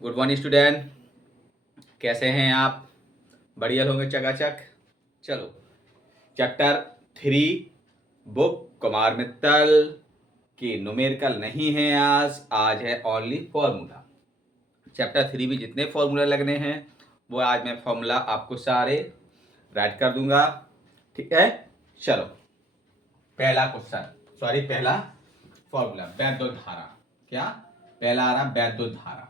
Good morning student. कैसे हैं आप? बढ़िया होंगे चकाचक। चलो, चैप्टर 3 बुक कुमार मित्तल की न्यूमेरिकल नहीं है आज है ओनली फॉर्मूला। चैप्टर 3 में जितने फॉर्मूला लगने हैं वो आज मैं फॉर्मूला आपको सारे राइट कर दूंगा, ठीक है। चलो, पहला फॉर्मूला वैद्युत धारा। क्या पहला आ रहा? वैद्युत धारा।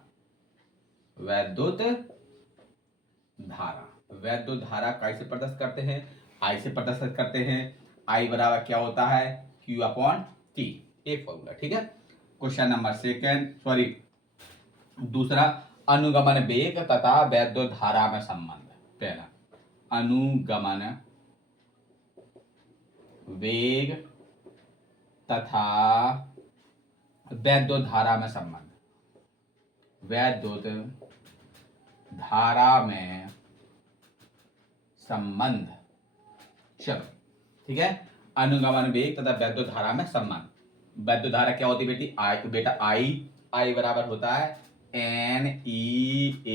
वैद्युत धारा कैसे प्रदर्शित करते हैं? आई से प्रदर्शित करते हैं। आई बराबर क्या होता है? Q upon T। एक फॉर्मूला, ठीक है। क्वेश्चन नंबर दूसरा, अनुगमन वेग तथा वैद्युत धारा में संबंध। पहला, अनुगमन वेग तथा वैद्युत धारा में संबंध। वैद्युत धारा में संबंध। चलो, ठीक है। अनुगमन वेग तथा वैद्युत धारा में संबंध। वैद्युत धारा क्या होती है बेटा? आई बराबर होता है NEAVD।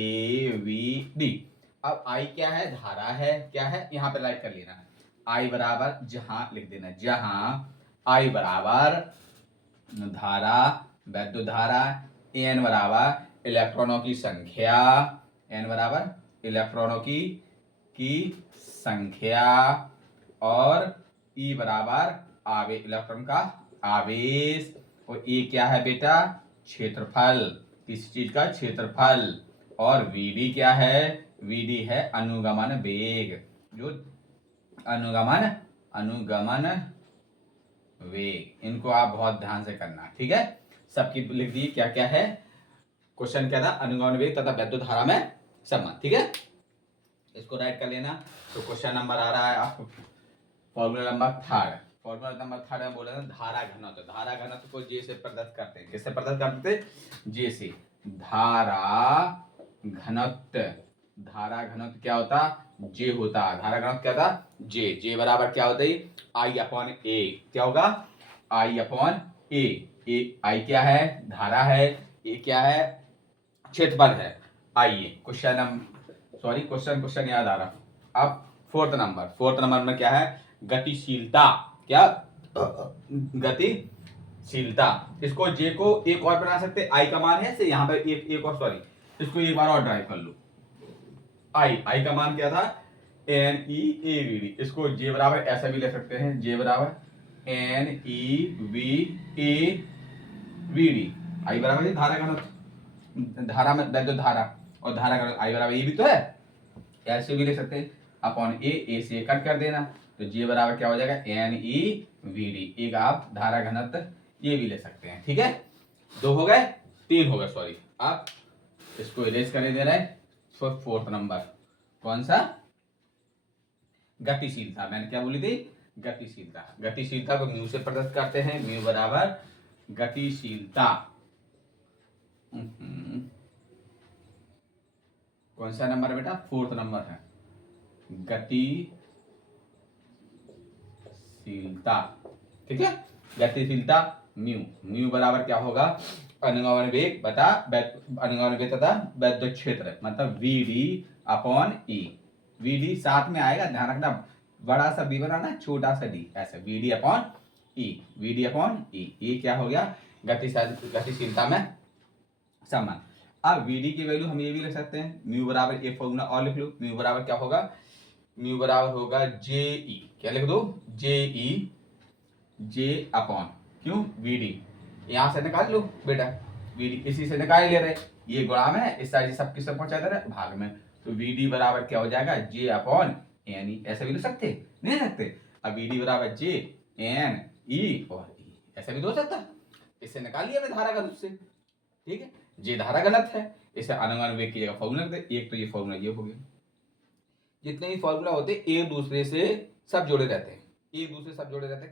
अब आई क्या है? धारा है। क्या है? यहाँ पे राइट कर लेना। आई बराबर जहां लिख देना, जहां आई बराबर धारा, वैद्युत धारा, एन बराबर इलेक्ट्रॉनों की संख्या, एन बराबर इलेक्ट्रॉनों की संख्या, और ई बराबर इलेक्ट्रॉन का आवेश, और ए क्या है बेटा? क्षेत्रफल। किसी चीज का क्षेत्रफल। और वीडी क्या है? वीडी है अनुगमन वेग। जो अनुगमन वेग, इनको आप बहुत ध्यान से करना, ठीक है। सबकी लिख दी। क्या क्या है? क्वेश्चन क्या था? अनुगमन वेग तथा वैद्युत धारा में संबंध, ठीक है। इसको राइट कर लेना। तो क्वेश्चन नंबर आ रहा है आपको फॉर्मूला नंबर थर्ड में बोला था धारा घनत्व। धारा घनत्व को जे से प्रदर्शित करते हैं। किससे प्रदर्शित करते थे? जे से। धारा घनत्व क्या होता? जे होता। धारा घनत्व क्या था? जे बराबर क्या होता है? आई अपॉन ए। क्या होगा? आई अपॉन ए। आई क्या है? धारा है। ए क्या है? क्षेत्रफल है। आइए क्वेश्चन याद आ रहा। अब फोर्थ नंबर में क्या है? गतिशीलता। क्या? गतिशीलता। इसको जे को एक और बना सकते। आई का मान है से यहाँ पे एक और इसको एक बार और ड्राइव कर लो। आई का मान क्या था? NEAVD। इसको जे बराबर ऐसा भी ले सकते हैं, जे बराबर NEVAVD। आई बराबर धारा धारा में वैद्युत धारा, और धारा का आई बराबर ये भी तो है, ऐसे भी ले सकते हैं। अपॉन ए से कट कर देना, तो जे बराबर क्या हो जाएगा? NEVD। एक आप धारा घनत्व ये भी ले सकते हैं, ठीक है। 2 हो गए, 3 हो गए, आप इसको इरेज कर दे रहे हैं। फोर्थ नंबर कौन सा? गतिशीलता। मैंने क्या बोली थी? गतिशीलता को म्यू से प्रदर्शित करते हैं। म्यू बराबर गतिशीलता। कौन सा नंबर बेटा? फोर्थ नंबर है गतिशीलता, ठीक है। गतिशीलता म्यू बराबर क्या होगा? अनुगमन वेग तथा वैद्युत क्षेत्र, मतलब वीडी अपॉन ई। वीडी साथ में आएगा, ध्यान रखना। बड़ा सा बी बनाना, छोटा सा डी, ऐसे वीडी अपॉन ई। ये क्या हो गया? गतिशीलता में संबंध। अब वीडी की वैल्यू हम ये भी लिख सकते हैं। म्यू बराबर, ये फॉर्मूला और लिख लो। म्यू बराबर क्या होगा? म्यू बराबर होगा JE। क्या लिख दो? जे अपॉन क्यों? वीडी। यहां से निकाल लो बेटा, वीडी इसी से निकाल ले रहे। ये गुणा में इस साइड सब किससे पहुंचा दे रहे? भाग में। तो वीडी बराबर क्या हो जाएगा? जे अपॉन NE। ऐसे भी लिख सकते? नहीं सकते। अब वीडी बराबर JNE और E, ऐसे भी तो हो सकता। इससे निकाल लिया धारा घनत्व से, ठीक है। जे धारा घनत्व है, इसे अनुगमन वेग की जगह फॉर्मूला रख दे। एक तो ये फॉर्मूला ये हो गया। जितने भी फॉर्मूला होते हैं एक दूसरे से सब जुड़े रहते हैं।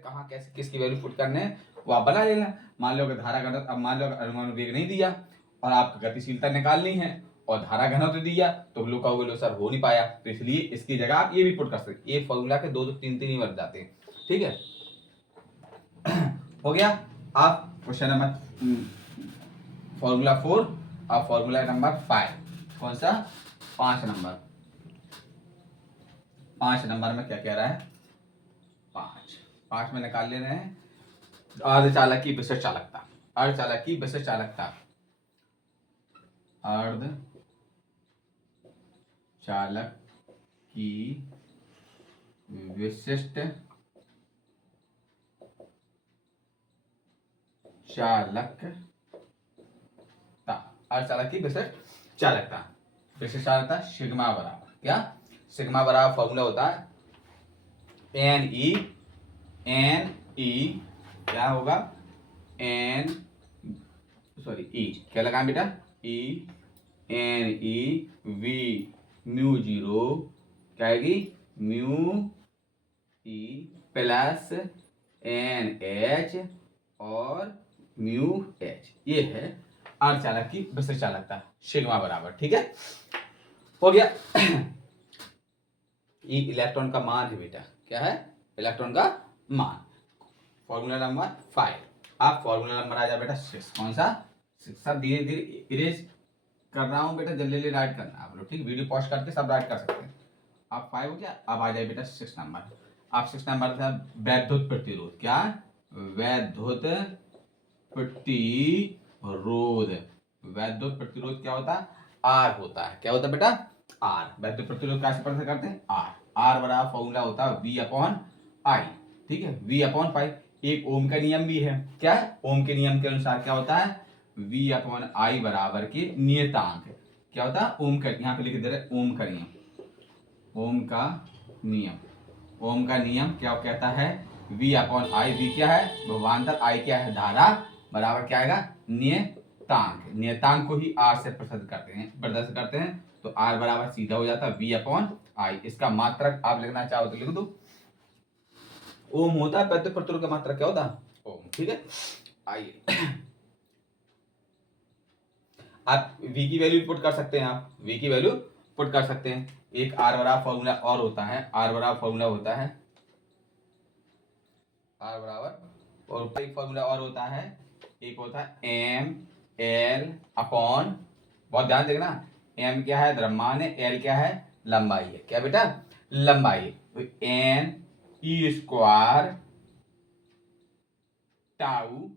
कहाँ कैसे किसकी वैल्यू पुट करने हैं वो आप बना लेना। मान लो कि धारा घनत्व, अब मान लो अनुगमन वेग नहीं दिया और आपको गतिशीलता निकालनी है और धारा घनत्व दिया, तो लोग कहोगे लो सर हो नहीं पाया, तो इसलिए इसकी जगह आप ये भी पुट कर सकते। ये फॉर्मूला के 2 3 ही बन जाते हैं, ठीक है। हो गया। आप क्वेश्चन नंबर फॉर्मूला 4 अब फॉर्मूला नंबर 5, कौन सा? 5 नंबर। 5 नंबर में क्या कह रहा है? 5 में निकाल ले रहे हैं अर्धचालक की विशिष्ट चालकता। अर्धचालक की विशिष्ट चालकता, अर्धचालक की विशिष्ट चालकता, अर्धचालक की विशिष्ट चालकता। विशिष्ट चालकता सिग्मा बराबर क्या? सिग्मा बराबर फॉर्मूला होता है एन ई क्या होगा? एन सॉरी ई क्या लगाएं बेटा? E N E V mu zero क्या आएगी? Mu E plus N H और म्यू एच। ये है अर्धचालक की विशिष्ट चालकता सिग्मा बराबर। ठीक है, हो गया। ये इलेक्ट्रॉन का मान है बेटा। क्या है? इलेक्ट्रॉन का मान। Formula number 5। अब फॉर्मूला नंबर आ जाए बेटा 6। कौन सा? 6। सब धीरे धीरे इरेज कर रहा हूं बेटा, जल्दी जल्दी राइट करना आप लोग। ठीक, वीडियो पॉज करके सब राइट कर सकते हैं। अब 5 हो गया। अब आ जाए बेटा 6 नंबर। अब 6 नंबर था वैद्युत प्रतिरोध। क्या? वैद्युत प्रतिरोध। वैद्युत प्रतिरोध क्या होता है? आर होता है। क्या होता है बेटा? आर। वैद्युत प्रतिरोध कैसे पता करते हैं? आर। आर बराबर फॉर्मूला होता है V अपॉन आई। ठीक है, V अपॉन 5। एक ओम का नियम भी है। क्या है? ओम के नियम के अनुसार क्या होता है? V अपॉन आई बराबर के नियतांक। क्या होता है? ओम का, यहाँ पे लिख दे रहे ओम का नियम। ओम का नियम। ओम का नियम क्या कहता है? V upon I. V क्या है? विभवांतर, आई क्या है? धारा, बराबर क्या आएगा? नियतांक। नियतांक को ही R से प्रदर्शित करते हैं तो R बराबर सीधा हो जाता है V अपॉन आई। इसका मात्रक आप लिखना चाहो तो लिख दो। ओम होता है वैद्युत प्रतिरोध का मात्रक। क्या होता है? ओम। ठीक है, आइए आप V की वैल्यू पुट कर सकते हैं। आप V की वैल्यू पुट कर सकते हैं। एक R बराबर फॉर्मूला और होता है। R बराबर फॉर्मूला होता है R बराबर, और एक फॉर्मूला और होता है। एक होता है एम एल अपॉन, बहुत ध्यान देखना, एम क्या है? द्रव्यमान है। एल क्या है? लंबाई है। क्या बेटा? लंबाई है। तो एन ई स्क्वायर टाउ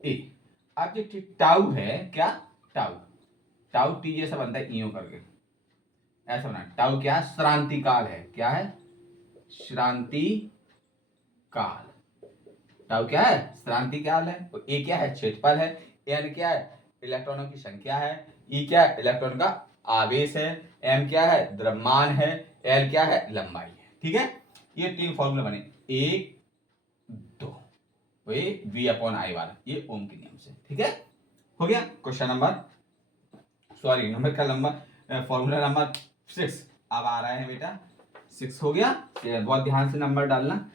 ए। अब जो टाउ है, क्या? टाउ। टाउ टी जैसा बनता है ईओ करके, ऐसा बना। टाउ क्या है? श्रांति काल है। क्या है? श्रांति काल। टाउ क्या है? श्रांति काल है। तो ए क्या है? क्षेत्रफल है। एन क्या है? इलेक्ट्रॉनों की संख्या है। ई क्या है? इलेक्ट्रॉन का आवेश है। एम क्या है? द्रव्यमान है। एल क्या है? लंबाई है। ठीक है, ये 3 फॉर्मूले बने। 1 2, ये V अपॉन आई वाला, ये ओम के नियम से। ठीक है, हो गया। क्वेश्चन नंबर, सॉरी नंबर का नंबर, फॉर्मूला नंबर 6 अब आ रहा है बेटा। 6 हो गया। बहुत ध्यान से नंबर डालना,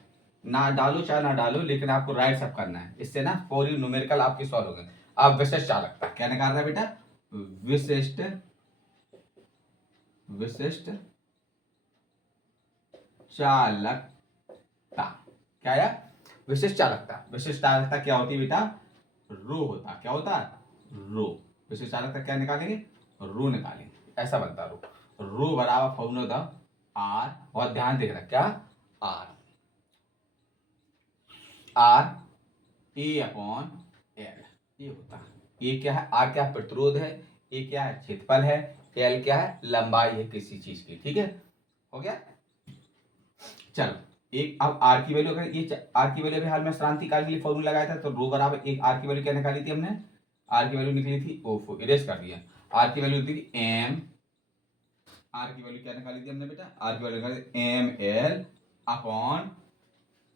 ना डालो चाहे ना डालो, लेकिन आपको राइट सब करना है। इससे ना पूरी न्यूमेरिकल आपकी सॉल्व हो गए। अब विशिष्ट चालकता क्या निकाल रहा है बेटा? विशिष्ट विशिष्ट चालकता। क्या है? विशिष्ट चालकता। विशिष्ट चालकता क्या होती है बेटा? रो होता। क्या होता है? रो। विशिष्ट चालकता क्या निकालेंगे? रो निकालेंगे। ऐसा बनता रो। रो बराबर फॉर्मूला होता आर, बहुत ध्यान देख रहा। क्या? R. R A upon L, ये होता है। ये क्या है? आर क्या है? प्रतिरोध है। ए क्या है? क्षेत्रफल है। एल क्या है? लंबाई है किसी चीज की। ठीक है, हो गया। चलो, एक अब आर की वैल्यू, अगर ये आर की वैल्यू भी हाल में श्रांति काल के लिए फॉर्मूला लगाया था, तो रो बराबर एक आर की वैल्यू क्या निकाली थी हमने? आर की वैल्यू निकली थी, ओफो इरेज कर दिया। आर की वैल्यू निकली थी एम, आर की वैल्यू क्या निकाली थी हमने बेटा? आर की वैल्यू निकाली M L upon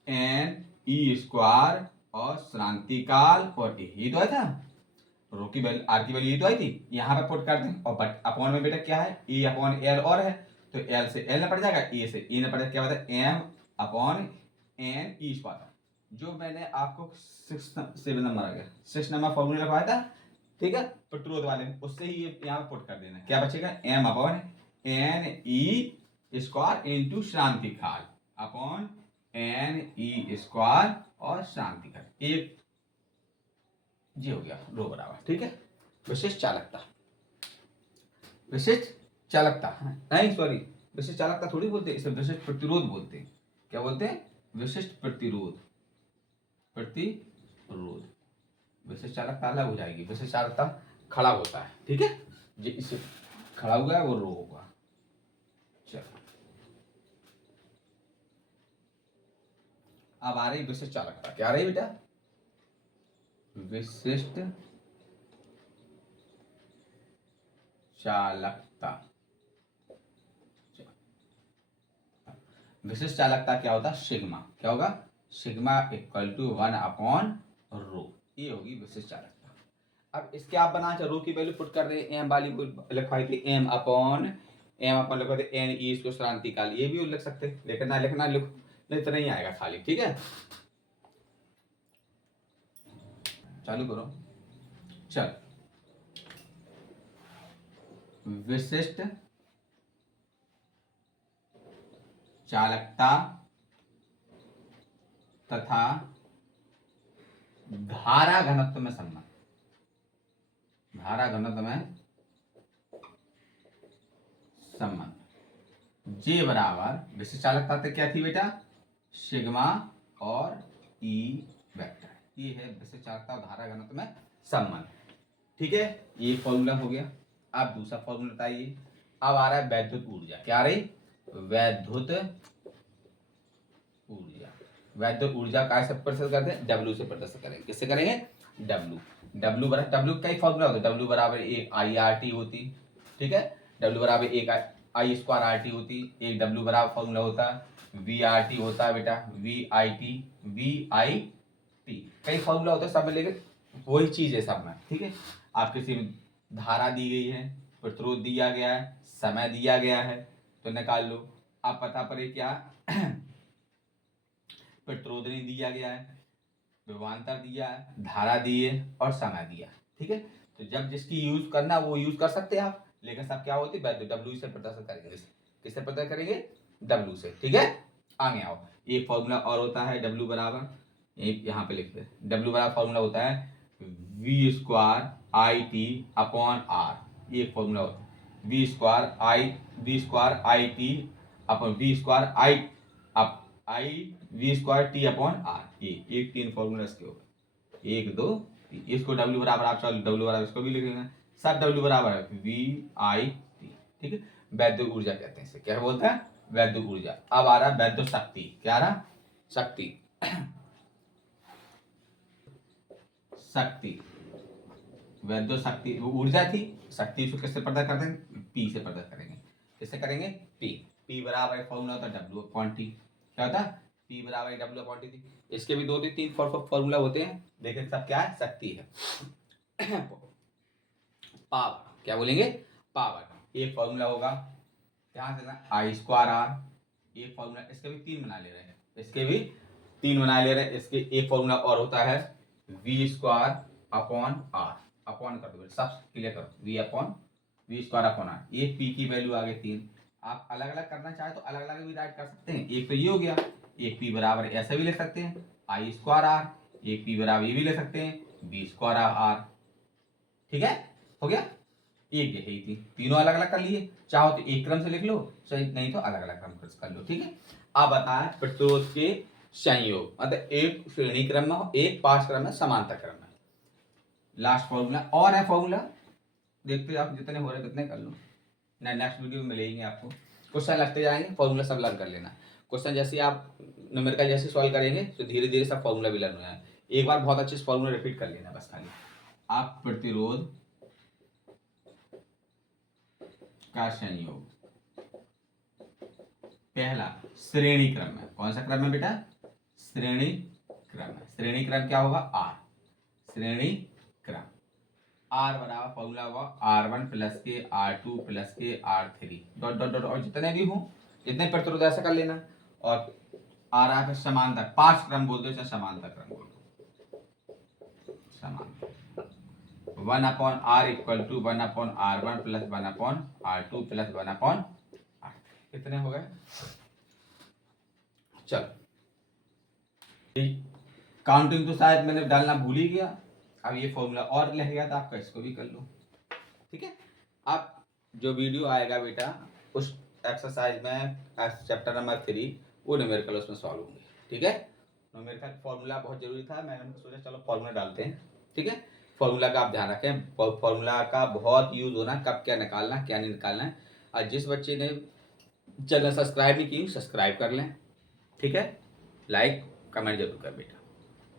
N E square और श्रांति काल और ये तो आया था। रो की वैल्यू, आर की वैल्यू ये तो आई थी। यहाँ पे पुट करते हैं, और बट अपॉन में बेटा क्या है? ई अपॉन एल और है, तो एल से एल न पड़ जाएगा, ए से ए न पड़ जाएगा। क्या होता है? M upon N E square. जो मैंने आपको 7 नंबर आ गया, 6 नंबर फॉर्मूला लगवाया था। ठीक है, प्रतिरोध वाले में, उससे ही ये यहाँ पुट कर देना। क्या बचेगा? M upon N E square into श्रांति काल अपॉन एन ई स्क्वायर और श्रांति काल। एक जी हो गया रो बराबर। ठीक है, विशिष्ट चालकता। विशिष्ट चालकता, नहीं सॉरी, विशिष्ट चालकता थोड़ी बोलते हैं, इसे विशिष्ट प्रतिरोध बोलते हैं। क्या बोलते हैं? विशिष्ट प्रतिरोध, प्रतिरोध। विशिष्ट चालकता अलग हो जाएगी, विशिष्ट चालकता खड़ा होता है, ठीक है, जो इसे खड़ा हुआ है वो रो होगा। चलो अब आ रही विशिष्ट चालकता, क्या आ रही बेटा? विशिष्ट चालकता। विशिष्ट चालकता क्या होता है? सिग्मा। क्या होगा? सिग्मा इक्वल टू 1/रो, ये होगी विशिष्ट चालकता। अब इसके आप बना चाहे रो की वैल्यू पुट कर रहे हैं, एम वाली लिखवाई थी एम अपॉन लिखवाते एन ई इसको श्रांति काल, ये भी लिख सकते, लिखना लिखना लिखो, नहीं तो नहीं आएगा खाली, ठीक है। चालू करो। चल, विशिष्ट चालकता तथा धारा घनत्व में संबंध, धारा घनत्व में संबंध, जे बराबर विशिष्ट चालकता तो क्या थी बेटा? सिग्मा और ई वेक्टर, ये है विशिष्ट चालकता और धारा घनत्व में संबंध, ठीक है। ये फॉर्मूला हो गया। अब दूसरा फॉर्मूला बताइए। अब आ रहा है वैद्युत ऊर्जा, क्या आ रही? वैद्युत ऊर्जा। वैद्युत ऊर्जा का से प्रदर्शित करते हैं? डब्ल्यू से प्रदर्शित करेंगे। किससे करेंगे? डब्ल्यू। डब्ल्यू का ही फॉर्मूला होता है, डब्ल्यू बराबर एक आई आर टी होती, ठीक है। डब्ल्यू बराबर एक आई स्क्वायर आर टी होती, एक डब्ल्यू बराबर फॉर्मूला होता है वी आर टी होता है बेटा, वी आई टी कई फॉर्मूला होता है, सब में लेकिन वही चीज है सब में, ठीक है। आप किसी में धारा दी गई है, प्रतिरोध दिया गया है, समय दिया गया है, तो निकाल लो। आप पता पड़े क्या प्रतिरोध नहीं दिया गया है, विभवांतर दिया है, धारा दी है और समय दिया, ठीक है। तो जब जिसकी यूज करना वो यूज कर सकते हैं आप, लेकिन सब क्या होती है? डब्ल्यू से प्रदर्शित करेंगे। किससे प्रदर्शित करेंगे? डब्ल्यू से, ठीक है। आगे आओ, एक फॉर्मूला और होता है डब्ल्यू बराबर, एक यहाँ पे लिखते हैं, डब्ल्यू बराबर फॉर्मूला होता है V square I T upon R, ये फॉर्मूला होता है V square I T upon V square I V square T upon R, ये एक तीन फॉर्मूला इसके हो गए, एक दो तीन। इसको डब्ल्यू बराबर आप डब्ल्यू बराबर इसको भी लिख लेना, सब डब्ल्यू बराबर है वी आई टी, ठीक है। वैद्युत ऊर्जा कहते हैं इसे, क्या बोलते हैं? वैद्युत ऊर्जा। अब आ रहा है वैद्युत शक्ति, क्या आ रहा? शक्ति। शक्ति, वैद्युत शक्ति वो ऊर्जा थी, शक्ति उसको किससे प्रदान करते हैं? पी से प्रदान करेंगे। किससे करेंगे? पी। पी बराबर फॉर्मूला होता है डब्ल्यू अपॉन टी, क्या होता है? पी बराबर डब्ल्यू अपॉन टी थी। इसके भी दो तीन फॉर्मूला होते हैं, लेकिन सब क्या है? शक्ति है। पावर, क्या बोलेंगे? पावर। एक फॉर्मूला होगा, ध्यान से ना, आई स्क्वायर आर, एक फॉर्मूला, इसके भी तीन बना ले रहे हैं, इसके भी तीन बना ले रहे हैं। इसके एक फॉर्मूला और होता है V square upon R, upon कर दो, सब क्लियर करो, वी स्क्वायर अपॉन आर, ये पी की वैल्यू आ गई तीन। आप अलग अलग करना चाहे तो अलग अलग भी राइट कर सकते हैं, एक तो ये हो गया, एक पी बराबर ऐसे भी लिख सकते हैं आई स्क्वायर आर, एक पी बराबर ये भी लिख सकते हैं बी स्क्वायर आर, ठीक है, हो गया। एक यही थी, तीनों अलग अलग कर लिए, चाहो तो एक क्रम से लिख लो, सही नहीं तो अलग अलग क्रम कर लो, ठीक है। अब बताएं प्रतिरोध के संयोग, मतलब एक श्रेणी क्रम में हो, एक पांच क्रम में, समांतर क्रम में। लास्ट फॉर्मूला और है, फॉर्मूला देखते आप जितने हो रहे कितने कर लो, नेक्स्ट वीडियो में मिलेंगे आपको, क्वेश्चन लगते जाएंगे, फॉर्मूला सब लर्न कर लेना। क्वेश्चन जैसे आप न्यूमेरिकल जैसे सॉल्व करेंगे तो धीरे धीरे सब फॉर्मूला भी लर्न हो जाए, एक बार बहुत अच्छे से फॉर्मूला रिपीट कर लेना बस खाली। आप प्रतिरोध का संयोग पहला श्रेणी क्रम में, कौन सा क्रम है बेटा? श्रेणी क्रम है। श्रेणी क्रम क्या होगा? आर, श्रेणी क्रम। आर बराबर फॉर्मूला होगा R1 प्लस के R2 प्लस के R3 डॉट डॉट डॉट, और जितने भी हों, जितने प्रतिरोध ऐसा कर लेना। और आर आर समांतर, पांच क्रम बोलते हैं, समांतर क्रम बोल दो, समांतर। 1/r equal to 1/r1 plus 1/r2 plus 1/r, कितने हो गए? चलो, काउंटिंग तो शायद मैंने डालना भूल ही गया, अब ये फॉर्मूला और रह गया था, आपका इसको भी कर लो, ठीक है। अब जो वीडियो आएगा बेटा उस एक्सरसाइज में चैप्टर नंबर 3 वो न्यूमेरिकल उसमें सॉल्व होंगे। ठीक है, न्यूमेरिकल फॉर्मूला बहुत जरूरी था, मैंने सोचा चलो फॉर्मूला डालते हैं। ठीक है, फॉर्मूला का आप ध्यान रखें, फॉर्मूला का बहुत यूज होना, कब क्या निकालना क्या नहीं निकालना है। और जिस बच्चे ने चैनल सब्सक्राइब नहीं की सब्सक्राइब कर लें। ठीक है, लाइक कमेंट जरूर कर बेटा।